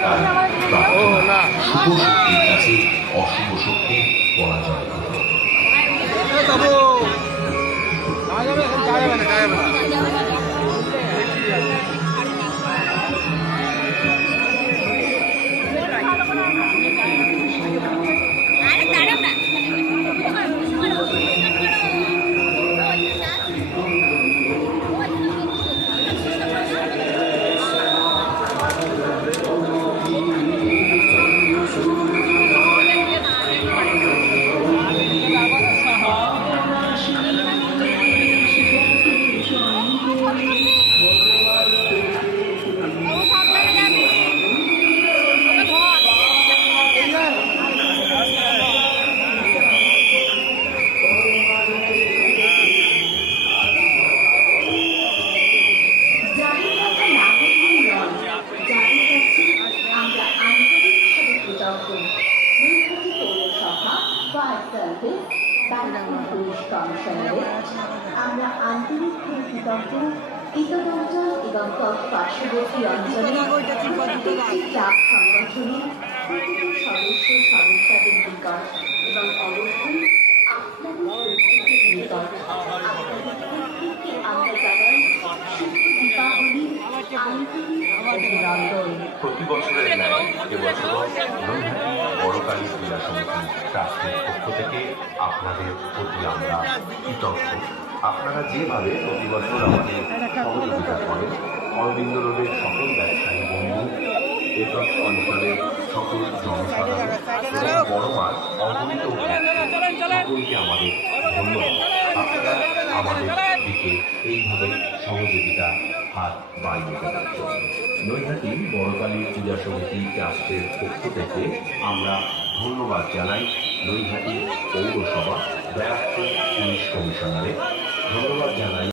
তার শুভ শক্তির কাছে অশুভ শক্তি পরাজয় হতো। আমরা আন্তরিক কৃতজ্ঞ ইতোদঞ্চল এবং পার্শ্ববর্তী অঞ্চলে প্রত্যেকটি ক্লাব সংগঠনের প্রতিটি সদস্যদের নিকট এবং অবশ্যই আপনাদের প্রত্যেকের নিকট আপনাদের প্রত্যেককে আমরা জানাই শুভ দীপাবলির আন্তরিক অভিনন্দন। প্রতি বছরের ন্যায় এবছর নৈহাটি বড়কালী ক্রীড়া সমিতি ট্রাস্টের পক্ষ থেকে আপনাদের প্রতি আমরা কৃতজ্ঞ। আপনারা যেভাবে প্রতি বছর আমাদের সহযোগিতা করেন, অরবিন্দ রোডের সকল ব্যবসায়ী বন্ধু, এসব অঞ্চলের সকল জনসাধারণ এবং বড় মাঠ অগণিত সকলকে আমাদের ধন্যবাদ। আপনারা আমাদের দিকে এইভাবে সহযোগিতা হাত বাড়িয়ে দেওয়ার জন্য নৈহাটি বড়কালী পূজা সমিতি ট্রাস্টের পক্ষ থেকে আমরা ধন্যবাদ জানাই নৈহাটি পৌরসভা ব্যারাকপুর পুলিশ কমিশনারে ধন্যবাদ জানাই